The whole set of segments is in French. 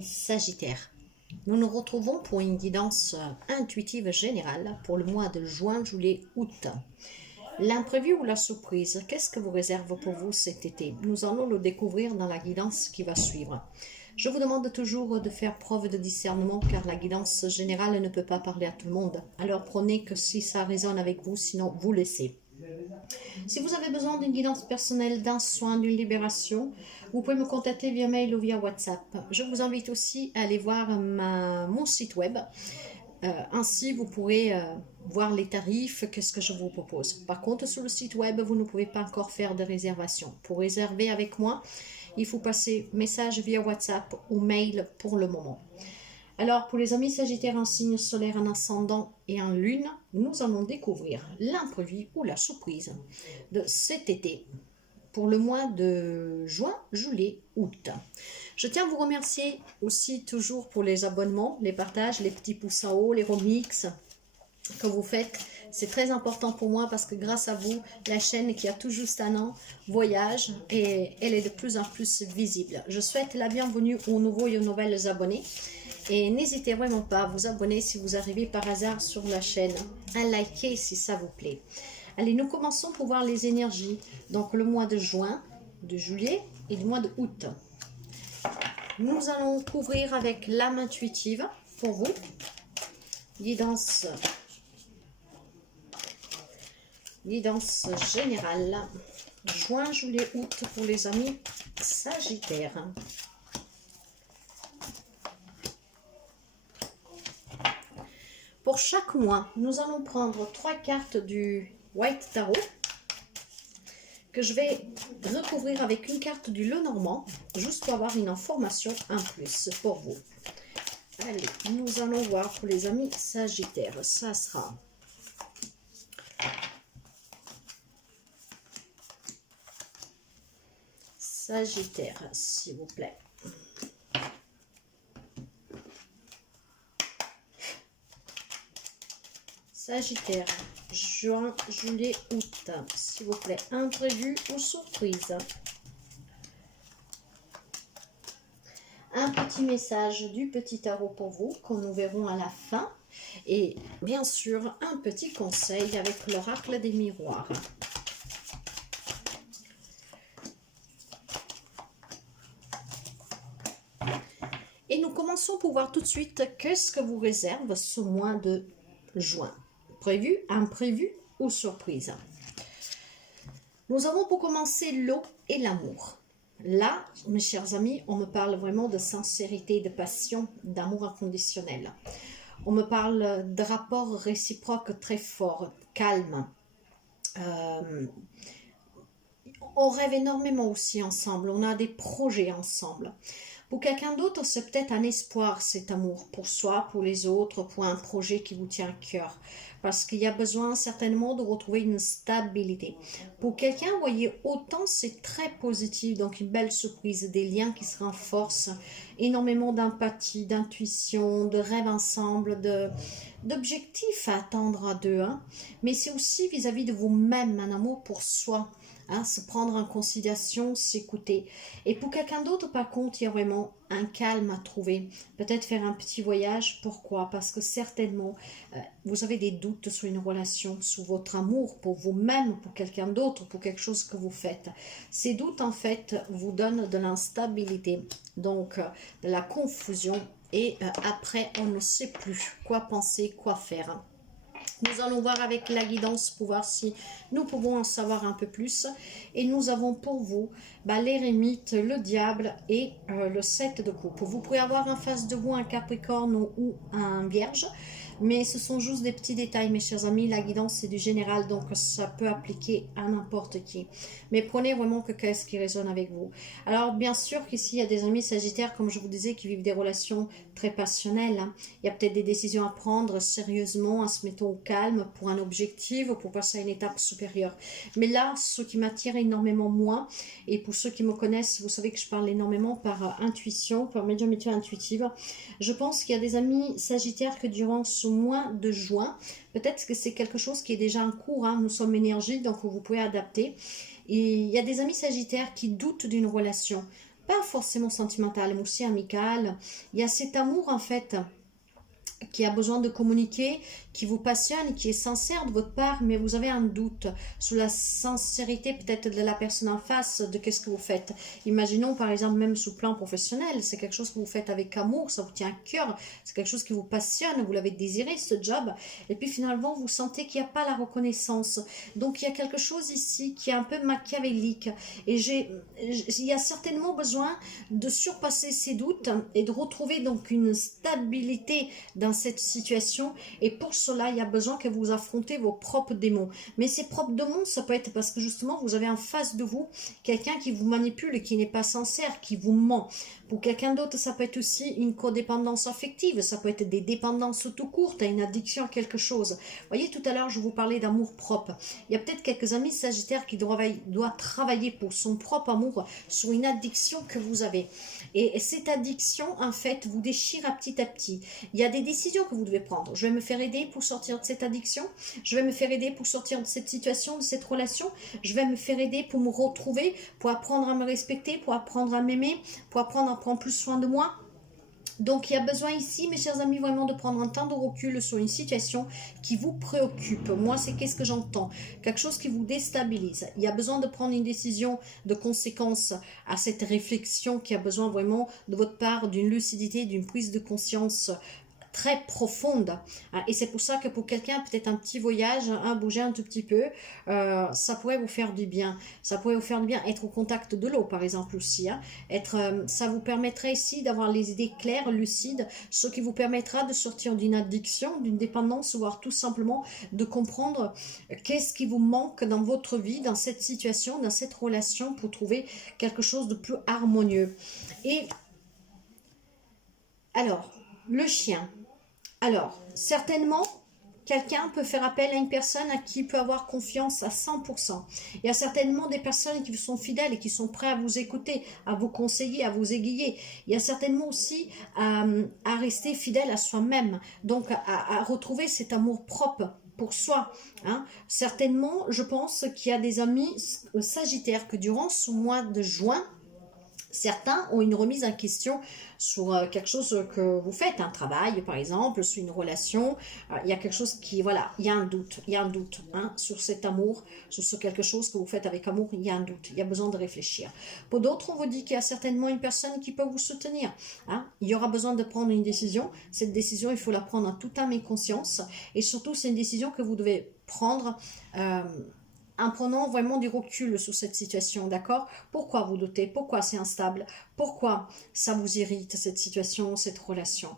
amis Sagittaires, nous nous retrouvons pour une guidance intuitive générale pour le mois de juin, juillet, août. L'imprévu ou la surprise, qu'est-ce que vous réserve pour vous cet été? Nous allons le découvrir dans la guidance qui va suivre. Je vous demande toujours de faire preuve de discernement car la guidance générale ne peut pas parler à tout le monde. Alors prenez que si ça résonne avec vous, sinon vous laissez. Si vous avez besoin d'une guidance personnelle, d'un soin, d'une libération, vous pouvez me contacter via mail ou via WhatsApp. Je vous invite aussi à aller voir mon site web. Ainsi, vous pourrez voir les tarifs, qu'est-ce que je vous propose. Par contre, sur le site web, vous ne pouvez pas encore faire de réservation. Pour réserver avec moi, il faut passer message via WhatsApp ou mail pour le moment. Alors, pour les amis Sagittaires en signe solaire, en ascendant et en lune, nous allons découvrir l'imprévu ou la surprise de cet été pour le mois de juin, juillet, août. Je tiens à vous remercier aussi toujours pour les abonnements, les partages, les petits pouces en haut, les remixes que vous faites. C'est très important pour moi parce que grâce à vous, la chaîne qui a tout juste un an voyage et elle est de plus en plus visible. Je souhaite la bienvenue aux nouveaux et aux nouvelles abonnés. Et n'hésitez vraiment pas à vous abonner si vous arrivez par hasard sur la chaîne, à liker si ça vous plaît. Allez, nous commençons pour voir les énergies. Donc le mois de juin, de juillet et le mois de août. Nous allons couvrir avec l'âme intuitive pour vous. Guidance générale. Juin, juillet, août pour les amis Sagittaires. Pour chaque mois, nous allons prendre 3 cartes du White Tarot que je vais recouvrir avec une carte du Lenormand, juste pour avoir une information en plus pour vous. Allez, nous allons voir pour les amis Sagittaires. Ça sera Sagittaire, s'il vous plaît. Sagittaire, juin, juillet, août, s'il vous plaît, imprévu ou surprise. Un petit message du petit tarot pour vous, que nous verrons à la fin. Et bien sûr, un petit conseil avec l'oracle des miroirs. Et nous commençons pour voir tout de suite qu'est-ce que vous réserve ce mois de juin. Prévu, imprévu ou surprise. Nous avons pour commencer l'eau et l'amour. Là, mes chers amis, on me parle vraiment de sincérité, de passion, d'amour inconditionnel. On me parle de rapports réciproques très forts, calmes. On rêve énormément aussi ensemble, on a des projets ensemble. Pour quelqu'un d'autre, c'est peut-être un espoir, cet amour, pour soi, pour les autres, pour un projet qui vous tient à cœur. Parce qu'il y a besoin certainement de retrouver une stabilité. Pour quelqu'un, vous voyez, autant c'est très positif, donc une belle surprise, des liens qui se renforcent, énormément d'empathie, d'intuition, de rêves ensemble, d'objectifs à atteindre à deux. Hein. Mais c'est aussi vis-à-vis de vous-même, un amour pour soi. Hein, se prendre en considération, s'écouter. Et pour quelqu'un d'autre, par contre, il y a vraiment un calme à trouver. Peut-être faire un petit voyage. Pourquoi? Parce que certainement, vous avez des doutes sur une relation, sur votre amour pour vous-même, pour quelqu'un d'autre, pour quelque chose que vous faites. Ces doutes, en fait, vous donnent de l'instabilité, donc de la confusion. Et après, on ne sait plus quoi penser, quoi faire. Nous allons voir avec la guidance pour voir si nous pouvons en savoir un peu plus. Et nous avons pour vous l'Érémite, le diable et le 7 de coupe. Vous pouvez avoir en face de vous un Capricorne ou un Vierge. Mais ce sont juste des petits détails, mes chers amis. La guidance, c'est du général, donc ça peut appliquer à n'importe qui. Mais prenez vraiment que qu'est-ce qui résonne avec vous. Alors, bien sûr qu'ici, il y a des amis Sagittaires, comme je vous disais, qui vivent des relations très passionnelles. Hein. Il y a peut-être des décisions à prendre sérieusement, en se mettant au calme pour un objectif, pour passer à une étape supérieure. Mais là, ce qui m'attire énormément moi, et pour ceux qui me connaissent, vous savez que je parle énormément par intuition, par médiumnité intuitive. Je pense qu'il y a des amis Sagittaires que durant ce mois de juin, peut-être que c'est quelque chose qui est déjà en cours, hein. Nous sommes énergie, donc vous pouvez adapter. Et il y a des amis Sagittaires qui doutent d'une relation, pas forcément sentimental, mais aussi amical. Il y a cet amour en fait qui a besoin de communiquer, qui vous passionne, qui est sincère de votre part, mais vous avez un doute sur la sincérité peut-être de la personne en face, de qu'est-ce que vous faites. Imaginons par exemple même sous le plan professionnel, c'est quelque chose que vous faites avec amour, ça vous tient à cœur, c'est quelque chose qui vous passionne, vous l'avez désiré ce job, et puis finalement vous sentez qu'il n'y a pas la reconnaissance. Donc il y a quelque chose ici qui est un peu machiavélique, et il y a certainement besoin de surpasser ces doutes et de retrouver donc une stabilité dans cette situation, et pour cela il y a besoin que vous affrontez vos propres démons. Mais ces propres démons, ça peut être parce que justement vous avez en face de vous quelqu'un qui vous manipule et qui n'est pas sincère, qui vous ment. Pour quelqu'un d'autre, ça peut être aussi une codépendance affective, ça peut être des dépendances tout courtes, une addiction à quelque chose. Vous voyez, tout à l'heure, je vous parlais d'amour propre. Il y a peut-être quelques amis sagittaires qui doivent travailler pour son propre amour sur une addiction que vous avez. Et cette addiction, en fait, vous déchire à petit. Il y a des décisions que vous devez prendre. Je vais me faire aider pour sortir de cette addiction. Je vais me faire aider pour sortir de cette situation, de cette relation. Je vais me faire aider pour me retrouver, pour apprendre à me respecter, pour apprendre à m'aimer, pour apprendre à prendre plus soin de moi. Donc il y a besoin ici, mes chers amis, vraiment de prendre un temps de recul sur une situation qui vous préoccupe. Moi, c'est qu'est-ce que j'entends? Quelque chose qui vous déstabilise. Il y a besoin de prendre une décision de conséquence à cette réflexion qui a besoin vraiment de votre part d'une lucidité, d'une prise de conscience très profonde. Et c'est pour ça que pour quelqu'un, peut-être un petit voyage, bouger un tout petit peu, ça pourrait vous faire du bien. Ça pourrait vous faire du bien, être au contact de l'eau, par exemple, aussi. Ça vous permettrait ici d'avoir les idées claires, lucides, ce qui vous permettra de sortir d'une addiction, d'une dépendance, voire tout simplement de comprendre qu'est-ce qui vous manque dans votre vie, dans cette situation, dans cette relation, pour trouver quelque chose de plus harmonieux. Et alors, le chien. Alors, certainement, quelqu'un peut faire appel à une personne à qui il peut avoir confiance à 100%. Il y a certainement des personnes qui vous sont fidèles et qui sont prêtes à vous écouter, à vous conseiller, à vous aiguiller. Il y a certainement aussi à rester fidèle à soi-même, donc à retrouver cet amour propre pour soi. Certainement, je pense qu'il y a des amis sagittaires que durant ce mois de juin, certains ont une remise en question sur quelque chose que vous faites, un travail par exemple, sur une relation. Il y a quelque chose qui, voilà, il y a un doute sur cet amour, sur ce quelque chose que vous faites avec amour, il y a un doute, il y a besoin de réfléchir. Pour d'autres, on vous dit qu'il y a certainement une personne qui peut vous soutenir. Il y aura besoin de prendre une décision. Cette décision, il faut la prendre en toute âme et conscience. Et surtout, c'est une décision que vous devez prendre en prenant vraiment du recul sur cette situation, d'accord? Pourquoi vous doutez? Pourquoi c'est instable? Pourquoi ça vous irrite, cette situation, cette relation?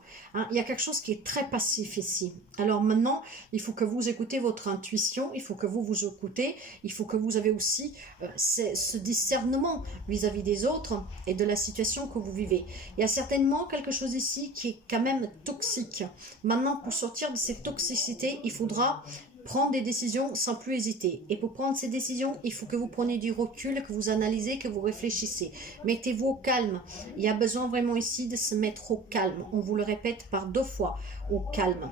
Il y a quelque chose qui est très passif ici. Alors maintenant, il faut que vous écoutez votre intuition, il faut que vous écoutez, il faut que vous avez aussi ce discernement vis-à-vis des autres et de la situation que vous vivez. Il y a certainement quelque chose ici qui est quand même toxique. Maintenant, pour sortir de cette toxicité, il faudra prendre des décisions sans plus hésiter. Et pour prendre ces décisions, il faut que vous preniez du recul, que vous analysez, que vous réfléchissez. Mettez-vous au calme. Il y a besoin vraiment ici de se mettre au calme. On vous le répète par 2 fois, au calme.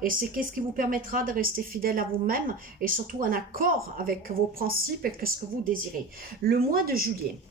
Et c'est qu'est-ce qui vous permettra de rester fidèle à vous-même et surtout en accord avec vos principes et ce que vous désirez. Le mois de juillet,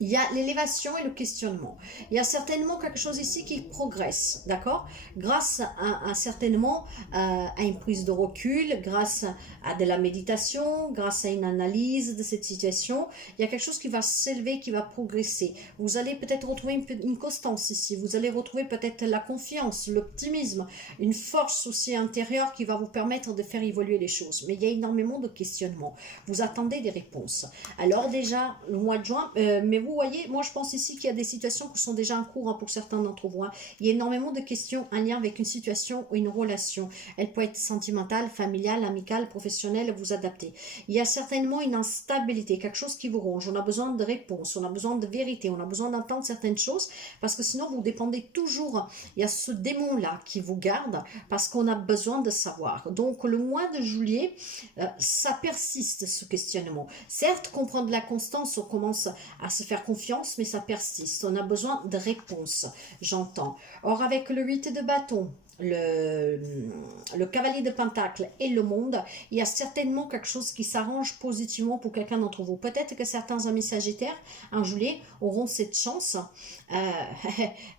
il y a l'élévation et le questionnement. Il y a certainement quelque chose ici qui progresse, d'accord? Grâce à certainement à une prise de recul, grâce à de la méditation, grâce à une analyse de cette situation, il y a quelque chose qui va s'élever, qui va progresser. Vous allez peut-être retrouver une constance ici, vous allez retrouver peut-être la confiance, l'optimisme, une force aussi intérieure qui va vous permettre de faire évoluer les choses. Mais il y a énormément de questionnements. Vous attendez des réponses. Alors déjà, le mois de juin, mais vous voyez, moi je pense ici qu'il y a des situations qui sont déjà en cours pour certains d'entre vous. Il y a énormément de questions en lien avec une situation ou une relation. Elle peut être sentimentale, familiale, amicale, professionnelle, vous adaptez. Il y a certainement une instabilité, quelque chose qui vous ronge. On a besoin de réponses, on a besoin de vérité, on a besoin d'entendre certaines choses parce que sinon vous dépendez toujours. Il y a ce démon-là qui vous garde parce qu'on a besoin de savoir. Donc le mois de juillet, ça persiste ce questionnement. Certes, comprendre la constance, on commence à se faire confiance, mais ça persiste. On a besoin de réponses, j'entends. Or, avec le 8 de bâton, le, le cavalier de Pentacle et le monde, il y a certainement quelque chose qui s'arrange positivement pour quelqu'un d'entre vous. Peut-être que certains amis Sagittaires, en juillet, auront cette chance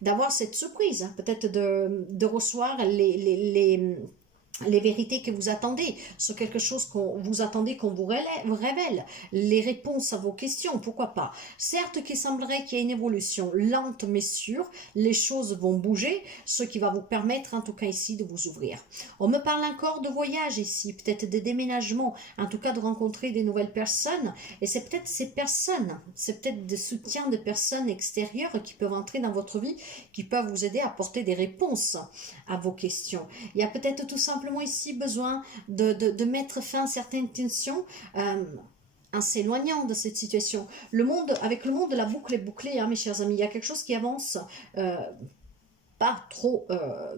d'avoir cette surprise, hein, peut-être de recevoir les vérités que vous attendez, sur quelque chose qu'on vous attendez qu'on vous révèle, les réponses à vos questions, pourquoi pas. Certes qu'il semblerait qu'il y ait une évolution lente mais sûre, les choses vont bouger, ce qui va vous permettre en tout cas ici de vous ouvrir. On me parle encore de voyage ici, peut-être de déménagement, en tout cas de rencontrer des nouvelles personnes, et c'est peut-être ces personnes, c'est peut-être des soutiens de personnes extérieures qui peuvent entrer dans votre vie, qui peuvent vous aider à apporter des réponses à vos questions. Il y a peut-être tout simplement ici besoin de mettre fin à certaines tensions en s'éloignant de cette situation. Avec le monde, la boucle est bouclée, hein, mes chers amis. Il y a quelque chose qui avance pas trop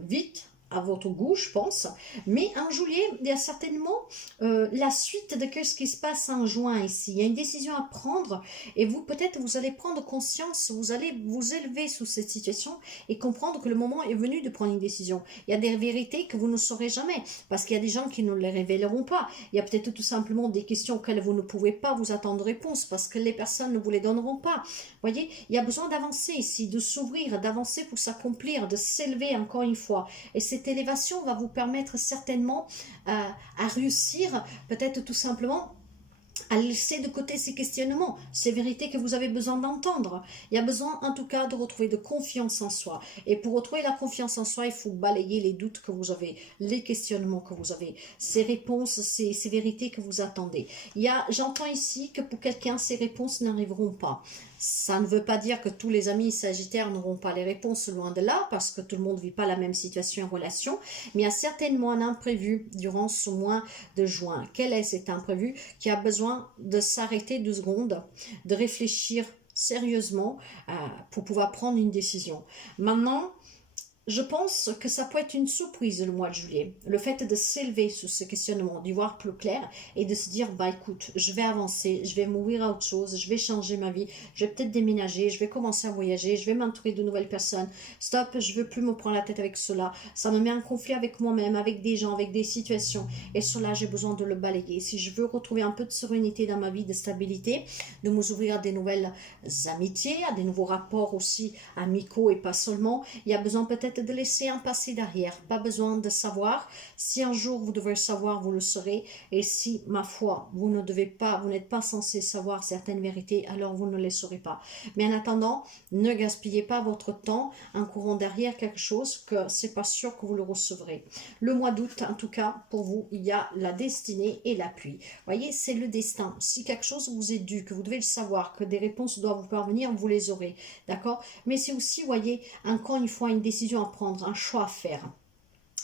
vite à votre goût, je pense. Mais en juillet, il y a certainement la suite de ce qui se passe en juin ici. Il y a une décision à prendre et vous, peut-être, vous allez prendre conscience, vous allez vous élever sous cette situation et comprendre que le moment est venu de prendre une décision. Il y a des vérités que vous ne saurez jamais parce qu'il y a des gens qui ne les révéleront pas. Il y a peut-être tout simplement des questions auxquelles vous ne pouvez pas vous attendre de réponse parce que les personnes ne vous les donneront pas. Vous voyez, il y a besoin d'avancer ici, de s'ouvrir, d'avancer pour s'accomplir, de s'élever encore une fois. Et cette élévation va vous permettre certainement à réussir, peut-être tout simplement à laisser de côté ces questionnements, ces vérités que vous avez besoin d'entendre. Il y a besoin en tout cas de retrouver de confiance en soi. Et pour retrouver la confiance en soi, il faut balayer les doutes que vous avez, les questionnements que vous avez, ces réponses, ces vérités que vous attendez. J'entends ici que pour quelqu'un, ces réponses n'arriveront pas. Ça ne veut pas dire que tous les amis sagittaires n'auront pas les réponses, loin de là, parce que tout le monde ne vit pas la même situation en relation, mais il y a certainement un imprévu durant ce mois de juin. Quel est cet imprévu qui a besoin de s'arrêter 2 secondes, de réfléchir sérieusement pour pouvoir prendre une décision. Maintenant, je pense que ça peut être une surprise le mois de juillet. Le fait de s'élever sur ce questionnement, d'y voir plus clair et de se dire, bah écoute, je vais avancer, je vais m'ouvrir à autre chose, je vais changer ma vie, je vais peut-être déménager, je vais commencer à voyager, je vais m'entourer de nouvelles personnes. Stop, je veux plus me prendre la tête avec cela. Ça me met en conflit avec moi-même, avec des gens, avec des situations. Et cela, j'ai besoin de le balayer. Si je veux retrouver un peu de sérénité dans ma vie, de stabilité, de m'ouvrir à des nouvelles amitiés, à des nouveaux rapports aussi amicaux et pas seulement, il y a besoin peut-être de laisser un passé derrière. Pas besoin de savoir. Si un jour vous devez savoir, vous le saurez. Et si, ma foi, vous n'êtes pas censé savoir certaines vérités, alors vous ne les saurez pas. Mais en attendant, ne gaspillez pas votre temps en courant derrière quelque chose que c'est pas sûr que vous le recevrez. Le mois d'août, en tout cas, pour vous, il y a la destinée et la pluie. Voyez, c'est le destin. Si quelque chose vous est dû, que vous devez le savoir, que des réponses doivent vous parvenir, vous les aurez. D'accord? Mais c'est aussi, voyez, encore une fois, une décision à prendre, un choix à faire.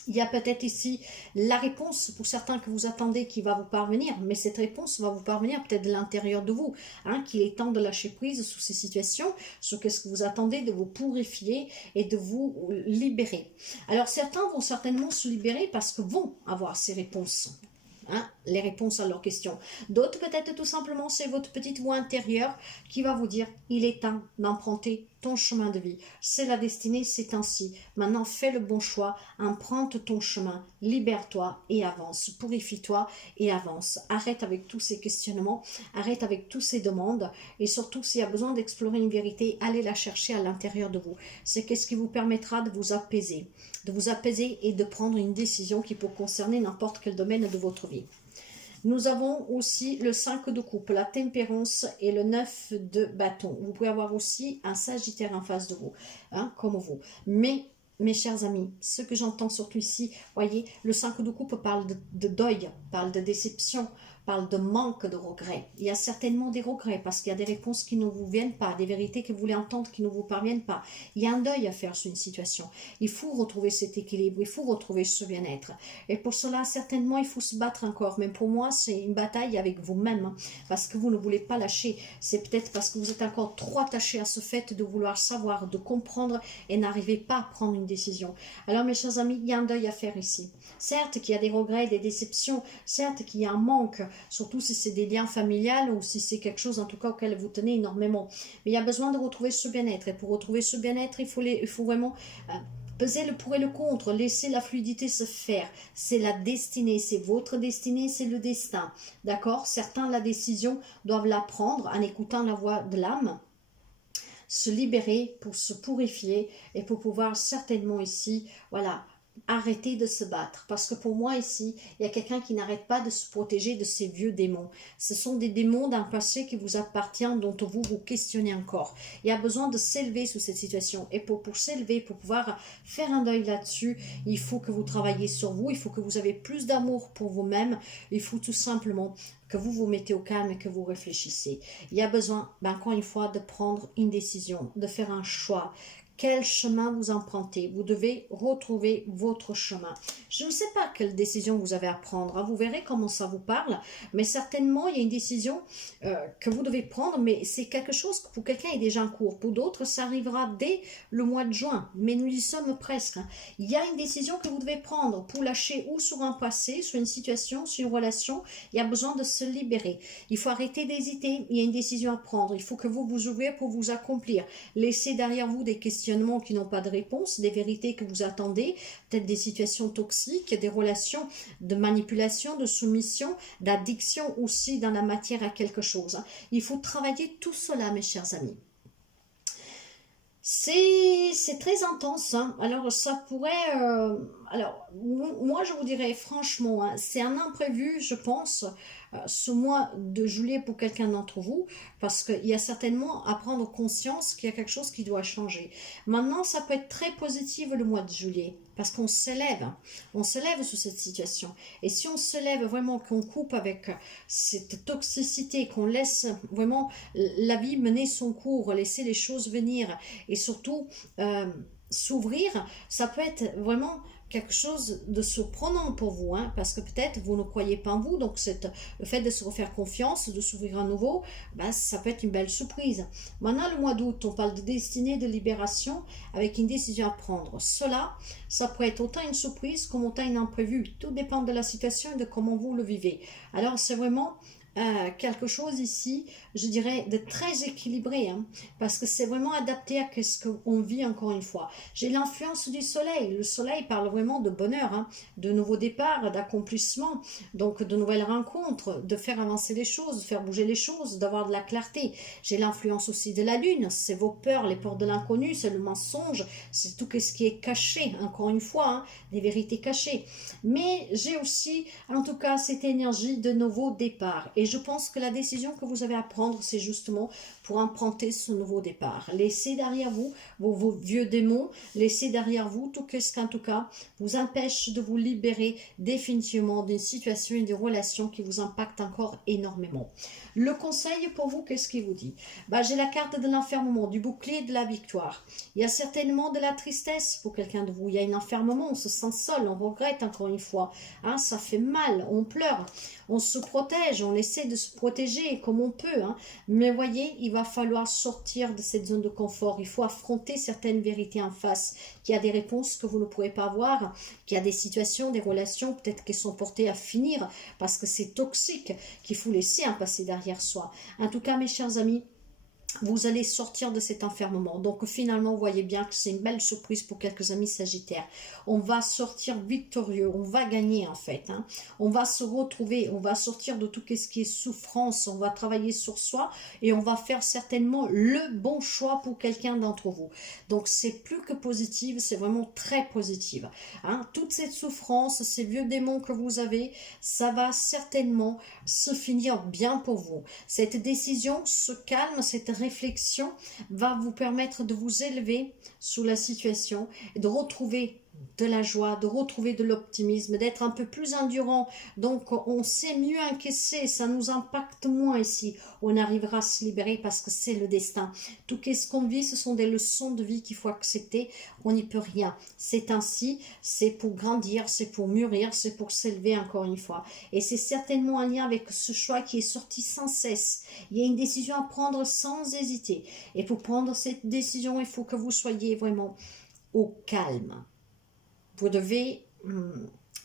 Il y a peut-être ici la réponse pour certains que vous attendez qui va vous parvenir, mais cette réponse va vous parvenir peut-être de l'intérieur de vous, hein, qu'il est temps de lâcher prise sur ces situations, sur ce que vous attendez, de vous purifier et de vous libérer. Alors certains vont certainement se libérer parce que vont avoir ces réponses. Hein, les réponses à leurs questions. D'autres, peut-être tout simplement, c'est votre petite voix intérieure qui va vous dire, il est temps d'emprunter ton chemin de vie. C'est la destinée, c'est ainsi. Maintenant, fais le bon choix, emprunte ton chemin, libère-toi et avance. Purifie-toi et avance. Arrête avec tous ces questionnements, arrête avec toutes ces demandes et surtout, s'il y a besoin d'explorer une vérité, allez la chercher à l'intérieur de vous. C'est ce qui vous permettra de vous apaiser et de prendre une décision qui peut concerner n'importe quel domaine de votre vie. Nous avons aussi le 5 de coupe, la tempérance et le 9 de bâton. Vous pouvez avoir aussi un sagittaire en face de vous, hein, comme vous. Mais, mes chers amis, ce que j'entends surtout ici, voyez, le 5 de coupe parle de deuil, parle de déception, parle de manque de regrets. Il y a certainement des regrets parce qu'il y a des réponses qui ne vous viennent pas, des vérités que vous voulez entendre qui ne vous parviennent pas. Il y a un deuil à faire sur une situation. Il faut retrouver cet équilibre, il faut retrouver ce bien-être. Et pour cela, certainement, il faut se battre encore. Mais pour moi, c'est une bataille avec vous-même, hein, parce que vous ne voulez pas lâcher. C'est peut-être parce que vous êtes encore trop attaché à ce fait de vouloir savoir, de comprendre et n'arrivez pas à prendre une décision. Alors, mes chers amis, il y a un deuil à faire ici. Certes qu'il y a des regrets, des déceptions, certes qu'il y a un manque, surtout si c'est des liens familiaux ou si c'est quelque chose en tout cas auquel vous tenez énormément. Mais il y a besoin de retrouver ce bien-être. Et pour retrouver ce bien-être, il faut vraiment Pesez le pour et le contre, laissez la fluidité se faire. C'est la destinée, c'est votre destinée, c'est le destin. D'accord? Certains, la décision, doivent la prendre en écoutant la voix de l'âme, se libérer pour se purifier et pour pouvoir certainement ici, voilà, arrêter de se battre. Parce que pour moi ici, il y a quelqu'un qui n'arrête pas de se protéger de ces vieux démons. Ce sont des démons d'un passé qui vous appartient, dont vous vous questionnez encore. Il y a besoin de s'élever sous cette situation. Et pour s'élever, pour pouvoir faire un deuil là-dessus, il faut que vous travaillez sur vous, il faut que vous avez plus d'amour pour vous-même, il faut tout simplement que vous vous mettez au calme et que vous réfléchissez. Il y a besoin, encore une fois, de prendre une décision, de faire un choix. Quel chemin vous empruntez? Vous devez retrouver votre chemin. Je ne sais pas quelle décision vous avez à prendre. Vous verrez comment ça vous parle. Mais certainement, il y a une décision que vous devez prendre. Mais c'est quelque chose que pour quelqu'un est déjà en cours. Pour d'autres, ça arrivera dès le mois de juin. Mais nous y sommes presque. Il y a une décision que vous devez prendre pour lâcher ou sur un passé, sur une situation, sur une relation. Il y a besoin de se libérer. Il faut arrêter d'hésiter. Il y a une décision à prendre. Il faut que vous vous ouvriez pour vous accomplir. Laissez derrière vous des questions qui n'ont pas de réponse, des vérités que vous attendez, peut-être des situations toxiques, des relations de manipulation, de soumission, d'addiction aussi dans la matière à quelque chose. Il faut travailler tout cela, mes chers amis. C'est très intense, hein. Alors ça pourrait, alors moi je vous dirais franchement, hein, c'est un imprévu, je pense, ce mois de juillet pour quelqu'un d'entre vous, parce qu'il y a certainement à prendre conscience qu'il y a quelque chose qui doit changer. Maintenant, ça peut être très positif le mois de juillet, parce qu'on se lève sous cette situation. Et si on se lève vraiment, qu'on coupe avec cette toxicité, qu'on laisse vraiment la vie mener son cours, laisser les choses venir, et surtout s'ouvrir, ça peut être vraiment quelque chose de surprenant pour vous, hein, parce que peut-être vous ne croyez pas en vous, donc le fait de se refaire confiance, de s'ouvrir à nouveau, ça peut être une belle surprise. Maintenant, le mois d'août, on parle de destinée, de libération, avec une décision à prendre. Cela, ça peut être autant une surprise comme autant une imprévu. Tout dépend de la situation et de comment vous le vivez. Alors, c'est vraiment quelque chose ici, je dirais, de très équilibré, hein, parce que c'est vraiment adapté à ce qu'on vit encore une fois. J'ai l'influence du soleil. Le soleil parle vraiment de bonheur, hein, de nouveaux départs, d'accomplissement, donc de nouvelles rencontres, de faire avancer les choses, de faire bouger les choses, d'avoir de la clarté. J'ai l'influence aussi de la lune. C'est vos peurs, les peurs de l'inconnu, c'est le mensonge, c'est tout ce qui est caché, encore une fois, hein, des vérités cachées. Mais j'ai aussi, en tout cas, cette énergie de nouveaux départs. Et je pense que la décision que vous avez à prendre, c'est justement pour emprunter ce nouveau départ. Laissez derrière vous vos vieux démons, laissez derrière vous tout ce qu'en tout cas vous empêche de vous libérer définitivement d'une situation et d'une relation qui vous impacte encore énormément. Le conseil pour vous, qu'est-ce qu'il vous dit? J'ai la carte de l'enfermement, du bouclier, de la victoire. Il y a certainement de la tristesse pour quelqu'un de vous. Il y a un enfermement, on se sent seul, on regrette encore une fois. Hein, ça fait mal, on pleure, on se protège, on essaie de se protéger comme on peut. Hein. Mais voyez, il va falloir sortir de cette zone de confort. Il faut affronter certaines vérités en face. Qu'il y a des réponses que vous ne pourrez pas avoir, qu'il y a des situations, des relations peut-être qui sont portées à finir parce que c'est toxique, qu'il faut laisser un passé derrière soi. En tout cas, mes chers amis, vous allez sortir de cet enfermement. Donc finalement, vous voyez bien que c'est une belle surprise pour quelques amis sagittaires. On va sortir victorieux, on va gagner en fait. Hein. On va se retrouver, on va sortir de tout ce qui est souffrance, on va travailler sur soi et on va faire certainement le bon choix pour quelqu'un d'entre vous. Donc c'est plus que positif, c'est vraiment très positif. Hein. Toute cette souffrance, ces vieux démons que vous avez, ça va certainement se finir bien pour vous. Cette décision, ce calme, cette réflexion va vous permettre de vous élever sous la situation et de retrouver de la joie, de retrouver de l'optimisme, d'être un peu plus endurant. Donc on sait mieux encaisser, ça nous impacte moins ici. On arrivera à se libérer parce que c'est le destin. Tout ce qu'on vit, ce sont des leçons de vie qu'il faut accepter. On n'y peut rien. C'est ainsi, c'est pour grandir, c'est pour mûrir, c'est pour s'élever encore une fois. Et c'est certainement un lien avec ce choix qui est sorti sans cesse. Il y a une décision à prendre sans hésiter. Et pour prendre cette décision, il faut que vous soyez vraiment au calme. Vous devez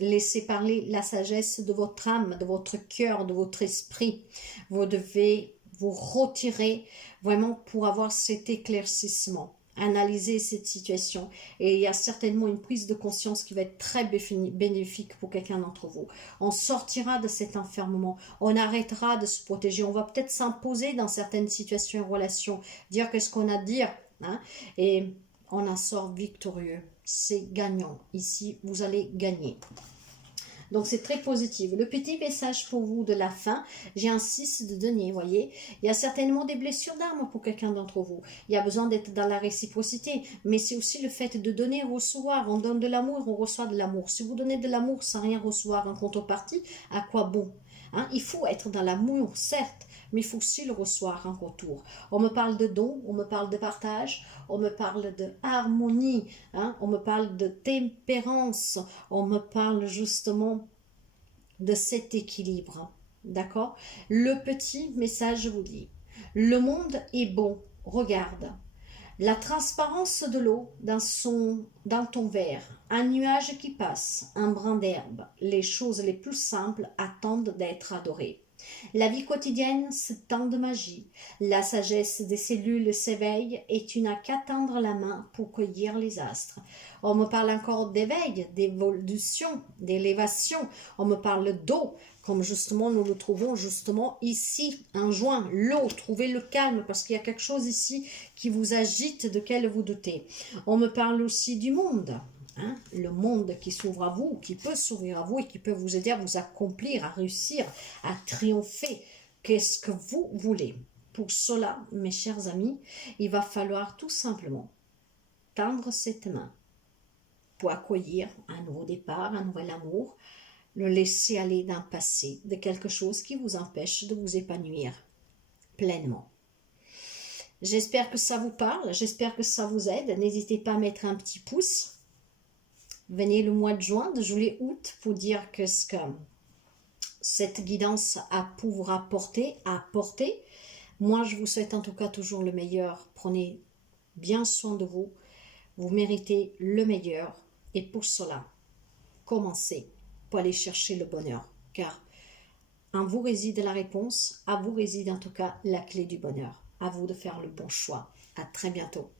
laisser parler la sagesse de votre âme, de votre cœur, de votre esprit. Vous devez vous retirer vraiment pour avoir cet éclaircissement. analyser cette situation et il y a certainement une prise de conscience qui va être très bénéfique pour quelqu'un d'entre vous. On sortira de cet enfermement, on arrêtera de se protéger, on va peut-être s'imposer dans certaines situations et relations, dire qu'est-ce qu'on a à dire, hein, et on en sort victorieux. C'est gagnant. Ici, vous allez gagner. Donc, c'est très positif. Le petit message pour vous de la fin, j'ai un 6 de denier, vous voyez. Il y a certainement des blessures d'âme pour quelqu'un d'entre vous. Il y a besoin d'être dans la réciprocité, mais c'est aussi le fait de donner et recevoir. On donne de l'amour, on reçoit de l'amour. Si vous donnez de l'amour sans rien recevoir en contrepartie, à quoi bon, hein? Il faut être dans l'amour, certes, mais il faut aussi le recevoir en retour. On me parle de don, on me parle de partage, on me parle de harmonie, hein? On me parle de tempérance, on me parle justement de cet équilibre. D'accord? Le petit message, je vous dis, le monde est bon, regarde. La transparence de l'eau dans ton verre, un nuage qui passe, un brin d'herbe, les choses les plus simples attendent d'être adorées. La vie quotidienne, c'est tant de magie. La sagesse des cellules s'éveille et tu n'as qu'à tendre la main pour cueillir les astres. On me parle encore d'éveil, d'évolution, d'élévation. On me parle d'eau, comme justement nous le trouvons justement ici, en juin. L'eau, trouvez le calme parce qu'il y a quelque chose ici qui vous agite, de quel vous doutez. On me parle aussi du monde. Hein, le monde qui s'ouvre à vous, qui peut s'ouvrir à vous et qui peut vous aider à vous accomplir, à réussir, à triompher. Qu'est-ce que vous voulez? Pour cela, mes chers amis, il va falloir tout simplement tendre cette main pour accueillir un nouveau départ, un nouvel amour, le laisser aller d'un passé, de quelque chose qui vous empêche de vous épanouir pleinement. J'espère que ça vous parle, j'espère que ça vous aide. N'hésitez pas à mettre un petit pouce. Venez le mois de juin, de juillet, août, pour dire que ce que cette guidance a pour vous apporter. Moi, je vous souhaite en tout cas toujours le meilleur. Prenez bien soin de vous. Vous méritez le meilleur. Et pour cela, commencez pour aller chercher le bonheur. Car en vous réside la réponse, à vous réside en tout cas la clé du bonheur. À vous de faire le bon choix. À très bientôt.